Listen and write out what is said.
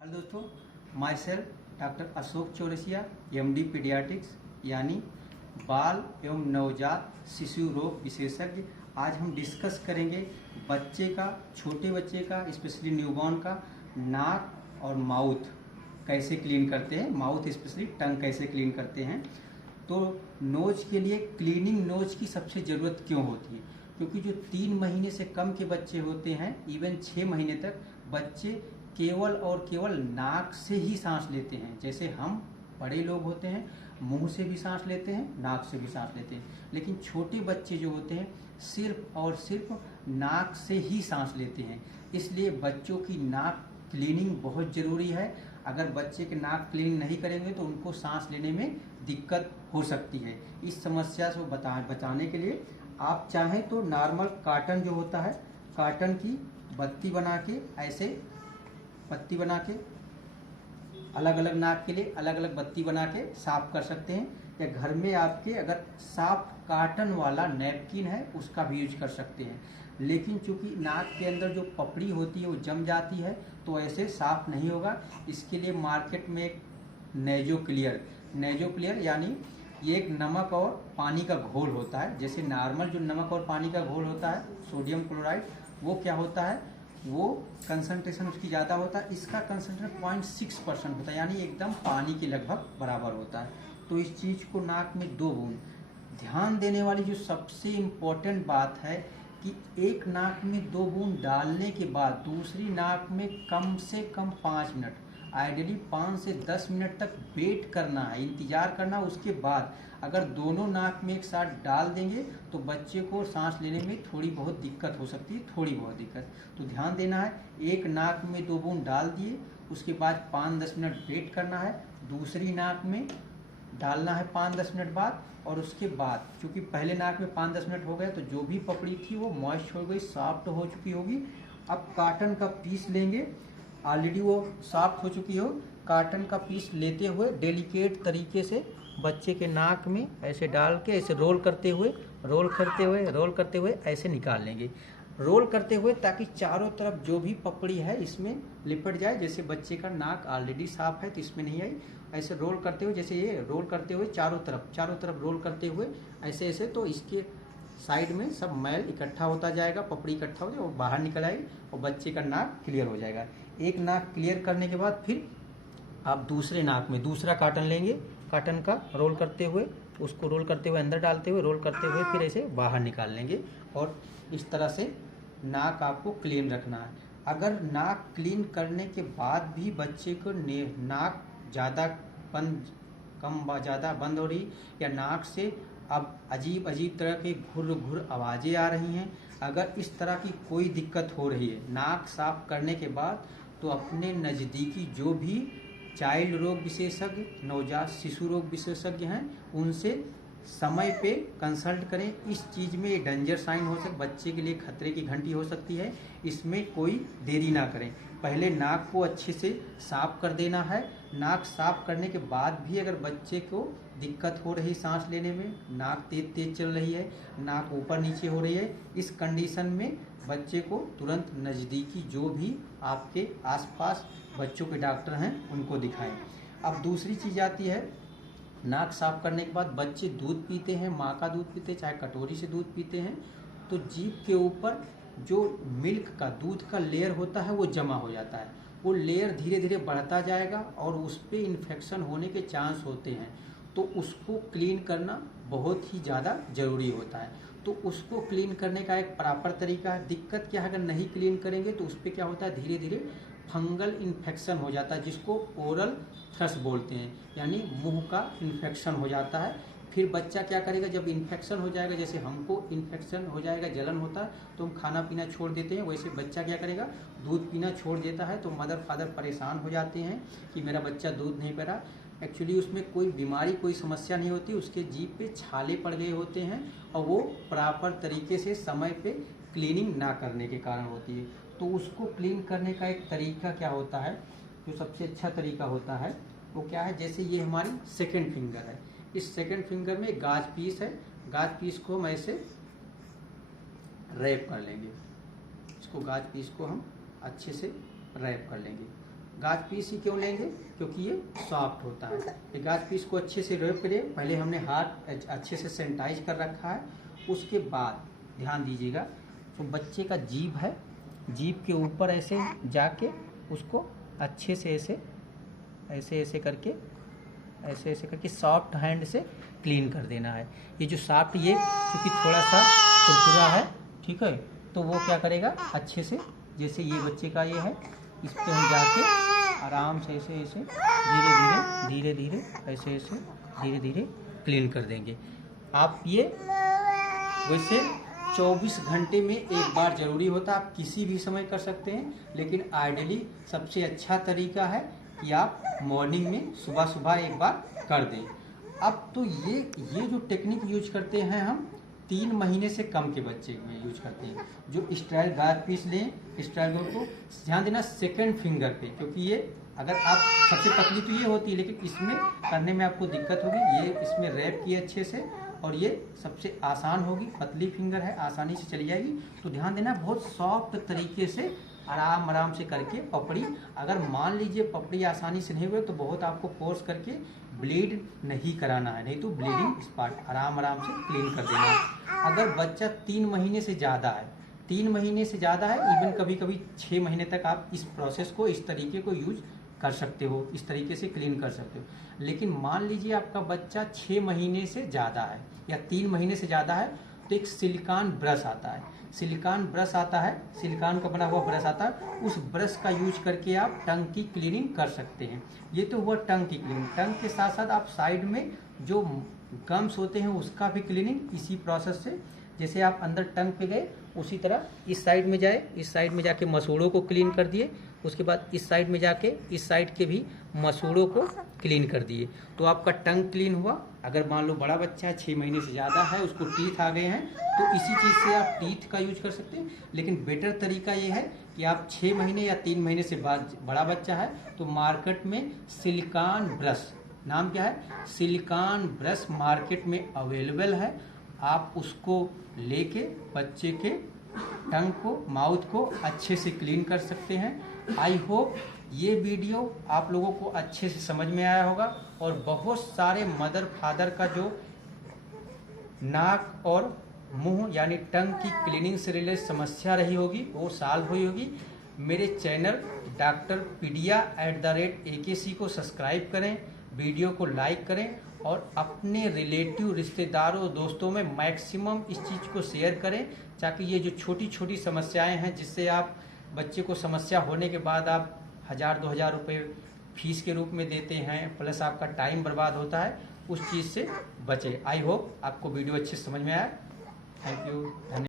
Hello दोस्तों, my self doctor Ashok Chaurasia, MD paediatrics यानी बाल एवं नवजात शिशु रोग विशेषज्ञ। आज हम डिस्कस करेंगे बच्चे का, छोटे बच्चे का, स्पेशली न्यूबॉर्न का नाक और माउथ कैसे क्लीन करते हैं, माउथ स्पेशली टंग कैसे क्लीन करते हैं। तो नोज के लिए क्लीनिंग नोज की सबसे ज़रूरत क्यों होती है? क्योंकि जो 3 महीने से कम के बच्चे होते हैं, इवन 6 महीने तक बच्चे केवल और केवल नाक से ही सांस लेते हैं। जैसे हम बड़े लोग होते हैं मुंह से भी सांस लेते हैं, नाक से भी सांस लेते हैं, लेकिन छोटे बच्चे जो होते हैं सिर्फ और सिर्फ नाक से ही सांस लेते हैं। इसलिए बच्चों की नाक क्लीनिंग बहुत ज़रूरी है। अगर बच्चे के नाक क्लीनिंग नहीं करेंगे तो उनको सांस लेने में दिक्कत हो सकती है। इस समस्या से बचाने के लिए आप चाहें तो नॉर्मल कॉटन जो होता है, कॉटन की बत्ती बना के, ऐसे पत्ती बना के अलग अलग नाक के लिए अलग अलग बत्ती बना के साफ कर सकते हैं। या घर में आपके अगर साफ कॉटन वाला नैपकिन है उसका भी यूज कर सकते हैं। लेकिन चूंकि नाक के अंदर जो पपड़ी होती है वो जम जाती है तो ऐसे साफ नहीं होगा। इसके लिए मार्केट में एक नेजो क्लियर यानी ये एक नमक और पानी का घोल होता है। जैसे नॉर्मल जो नमक और पानी का घोल होता है सोडियम क्लोराइड, वो क्या होता है, वो कंसंट्रेशन उसकी ज़्यादा होता है। इसका कंसंट्रेशन 0.6% होता है, यानी एकदम पानी के लगभग बराबर होता है। तो इस चीज़ को नाक में 2 बूंद, ध्यान देने वाली जो सबसे इम्पोर्टेंट बात है कि एक नाक में 2 बूंद डालने के बाद दूसरी नाक में कम से कम 5 मिनट, आइडियली 5 से 10 मिनट तक वेट करना है, इंतजार करना। उसके बाद अगर दोनों नाक में एक साथ डाल देंगे तो बच्चे को सांस लेने में थोड़ी बहुत दिक्कत हो सकती है, थोड़ी बहुत दिक्कत। तो ध्यान देना है, एक नाक में 2 बूंद डाल दिए, उसके बाद 5-10 मिनट वेट करना है, दूसरी नाक में डालना है 5-10 मिनट बाद। और उसके बाद चूंकि पहले नाक में 5-10 मिनट हो गए तो जो भी पपड़ी थी वो मॉइस्ट हो गई, सॉफ्ट हो चुकी होगी। अब कॉटन का पीस लेंगे, ऑलरेडी वो सॉफ्ट हो चुकी हो। कॉटन का पीस लेते हुए डेलिकेट तरीके से बच्चे के नाक में ऐसे डाल के ऐसे रोल करते हुए ऐसे निकाल लेंगे, रोल करते हुए, ताकि चारों तरफ जो भी पपड़ी है इसमें लिपट जाए। जैसे बच्चे का नाक ऑलरेडी साफ है तो इसमें नहीं आई, ऐसे रोल करते हुए, जैसे ये रोल करते हुए चारों तरफ रोल करते हुए ऐसे तो इसके साइड में सब मैल इकट्ठा होता जाएगा, पपड़ी इकट्ठा हो जाएगा, वो बाहर निकल आएगी और बच्चे का नाक क्लियर हो जाएगा। एक नाक क्लियर करने के बाद फिर आप दूसरे नाक में दूसरा कॉटन लेंगे, कॉटन का रोल करते हुए, उसको रोल करते हुए अंदर डालते हुए, रोल करते हुए फिर ऐसे बाहर निकाल लेंगे। और इस तरह से नाक आपको क्लीन रखना है। अगर नाक क्लीन करने के बाद भी बच्चे को नाक ज़्यादा बंद हो रही या नाक से अब अजीब तरह के घुर आवाज़ें आ रही हैं, अगर इस तरह की कोई दिक्कत हो रही है नाक साफ करने के बाद, तो अपने नज़दीकी जो भी चाइल्ड रोग विशेषज्ञ, नवजात शिशु रोग विशेषज्ञ हैं उनसे समय पे कंसल्ट करें। इस चीज़ में एक डेंजर साइन हो सकता, बच्चे के लिए खतरे की घंटी हो सकती है, इसमें कोई देरी ना करें। पहले नाक को अच्छे से साफ कर देना है। नाक साफ करने के बाद भी अगर बच्चे को दिक्कत हो रही सांस लेने में, नाक तेज चल रही है, नाक ऊपर नीचे हो रही है, इस कंडीशन में बच्चे को तुरंत नज़दीकी जो भी आपके आसपास बच्चों के डॉक्टर हैं उनको दिखाएं। अब दूसरी चीज़ आती है, नाक साफ करने के बाद बच्चे दूध पीते हैं, माँ का दूध पीते हैं, चाहे कटोरी से दूध पीते हैं, तो जीभ के ऊपर जो मिल्क का, दूध का लेयर होता है वो जमा हो जाता है। वो लेयर धीरे धीरे बढ़ता जाएगा और उस पर इन्फेक्शन होने के चांस होते हैं। तो उसको क्लीन करना बहुत ही ज़्यादा ज़रूरी होता है। तो उसको क्लीन करने का एक प्रॉपर तरीका है। दिक्कत क्या है, अगर नहीं क्लीन करेंगे तो उस पर क्या होता है, धीरे धीरे फंगल इन्फेक्शन हो जाता है, जिसको ओरल थ्रस बोलते हैं, यानी मुंह का इन्फेक्शन हो जाता है। फिर बच्चा क्या करेगा, जब इन्फेक्शन हो जाएगा, जैसे हमको इन्फेक्शन हो जाएगा, जलन होता है तो हम खाना पीना छोड़ देते हैं, वैसे बच्चा क्या करेगा, दूध पीना छोड़ देता है। तो मदर फादर परेशान हो जाते हैं कि मेरा बच्चा दूध नहीं पी रहा। एक्चुअली उसमें कोई बीमारी, कोई समस्या नहीं होती, उसके जीभ पे छाले पड़ गए होते हैं और वो प्रॉपर तरीके से समय पे क्लीनिंग ना करने के कारण होती है। तो उसको क्लीन करने का एक तरीका क्या होता है, जो सबसे अच्छा तरीका होता है वो क्या है, जैसे ये हमारी सेकेंड फिंगर है, इस सेकेंड फिंगर में गाज पीस है, गाज पीस को हम ऐसे रैप कर लेंगे, इसको गाज पीस को हम अच्छे से रैप कर लेंगे। गाज पीस ही क्यों लेंगे? क्योंकि ये सॉफ्ट होता है। ये गाज पीस को अच्छे से रैप करें। पहले हमने हाथ अच्छे से सैनिटाइज कर रखा है। उसके बाद ध्यान दीजिएगा, तो बच्चे का जीभ है, जीभ के ऊपर ऐसे जाके उसको अच्छे से ऐसे करके सॉफ्ट हैंड से क्लीन कर देना है। ये जो सॉफ्ट, ये क्योंकि थोड़ा सा कुरकुरा है, ठीक है, तो वो क्या करेगा अच्छे से, जैसे ये बच्चे का ये है, इस पे हम जाके आराम से ऐसे धीरे धीरे क्लीन कर देंगे। आप ये वैसे 24 घंटे में एक बार जरूरी होता है। आप किसी भी समय कर सकते हैं, लेकिन आइडियली सबसे अच्छा तरीका है कि आप मॉर्निंग में सुबह एक बार कर दें। अब तो ये जो टेक्निक यूज करते हैं हम 3 महीने से कम के बच्चे में यूज करते हैं। जो स्ट्राइल गाज पीस लें, स्ट्राइल को ध्यान देना सेकंड फिंगर पे, क्योंकि ये अगर आप सबसे पतली तो ये होती है, लेकिन इसमें करने में आपको दिक्कत होगी। ये इसमें रैप किए अच्छे से, और ये सबसे आसान होगी, पतली फिंगर है, आसानी से चली जाएगी। तो ध्यान देना, बहुत सॉफ्ट तरीके से आराम से करके पपड़ी, अगर मान लीजिए पपड़ी आसानी से नहीं हुए तो बहुत आपको फोर्स करके ब्लीड नहीं कराना है, नहीं तो ब्लीडिंग स्पॉट आराम से क्लीन कर देना है। अगर बच्चा 3 महीने से ज़्यादा है, 3 महीने से ज़्यादा है, इवन कभी 6 महीने तक आप इस प्रोसेस को, इस तरीके को यूज कर सकते हो, इस तरीके से क्लीन कर सकते हो। लेकिन मान लीजिए आपका बच्चा 6 महीने से ज़्यादा है या 3 महीने से ज़्यादा है, तो एक सिलिकॉन ब्रश आता है, सिलिकॉन का बना हुआ ब्रश आता है। उस ब्रश का यूज करके आप टंग की क्लीनिंग कर सकते हैं। ये तो हुआ टंग की क्लीनिंग। टंग के साथ साथ आप साइड में जो गम्स होते हैं उसका भी क्लीनिंग इसी प्रोसेस से, जैसे आप अंदर टंग पे गए उसी तरह इस साइड में जाए, इस साइड में जाके मसूड़ों को क्लीन कर दिए, उसके बाद इस साइड में जाके इस साइड के भी मसूड़ों को क्लीन कर दिए, तो आपका टंग क्लीन हुआ। अगर मान लो बड़ा बच्चा है, 6 महीने से ज़्यादा है, उसको टीथ आ गए हैं, तो इसी चीज़ से आप टीथ का यूज कर सकते हैं। लेकिन बेटर तरीका ये है कि आप 6 महीने या 3 महीने से बाद बड़ा बच्चा है, तो मार्केट में सिलिकॉन ब्रश, नाम क्या है, सिलिकॉन ब्रश मार्केट में अवेलेबल है। आप उसको लेके बच्चे के टंग को, माउथ को अच्छे से क्लीन कर सकते हैं। आई होप ये वीडियो आप लोगों को अच्छे से समझ में आया होगा, और बहुत सारे मदर फादर का जो नाक और मुंह यानी टंग की क्लीनिंग से रिलेटेड समस्या रही होगी वो सॉल्व हुई होगी। मेरे चैनल डॉक्टर पीडिया @AKC को सब्सक्राइब करें, वीडियो को लाइक करें, और अपने रिलेटिव, रिश्तेदारों, दोस्तों में मैक्सिमम इस चीज़ को शेयर करें, ताकि ये जो छोटी समस्याएं हैं जिससे आप बच्चे को समस्या होने के बाद आप 1000-2000 रुपये फीस के रूप में देते हैं, प्लस आपका टाइम बर्बाद होता है, उस चीज़ से बचे। आई होप आपको वीडियो अच्छे से समझ में आया। थैंक यू, धन्यवाद।